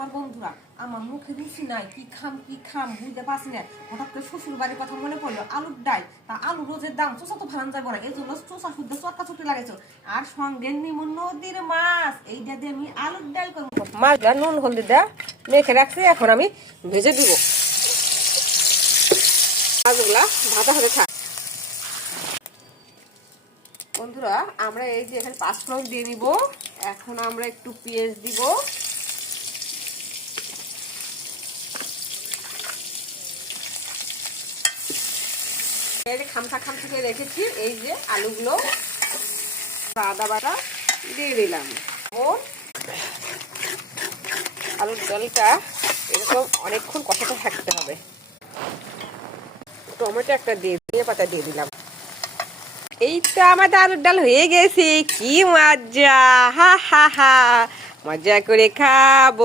তোমার বন্ধুরা আমার মুখে রুচি নাই, কি খাম বুঝতে পারছি না। হঠাৎ করে শ্বশুর বাড়ির কথা মনে পড়লো, আলুর ডাল, তা আলু রোজের দাম, চোষা তো ভালো যাবো না, এই জন্য চোষা শুদ্ধ চটকা ছুটি লাগেছো। আর সঙ্গে নিমু নদীর মাছ, এইটা দিয়ে আমি আলুর ডাল করবো। মাছটা নুন হলদি দেয়া মেখে রাখছি, এখন আমি ভেজে দিব। মাছগুলা ভাজা হতে থাক। বন্ধুরা আমরা এই যে এখানে 5 ফোড়ন দিয়ে নিব। এখন আমরা একটু পেঁয়াজ দিব, খামচা করে রেখেছি। এই যে আলুগুলো আদা বাটা দিয়ে দিলাম। ও আলুর ডালটা এরকম অনেকক্ষণ কষাতে থাকতে হবে। টমেটো একটা দিয়ে ধনিয়া পাতা দিয়ে দিলাম। এই তো আমাদের আলুর ডাল হয়ে গেছে। কি মজা, হা হা হা, মজা করে খাবো।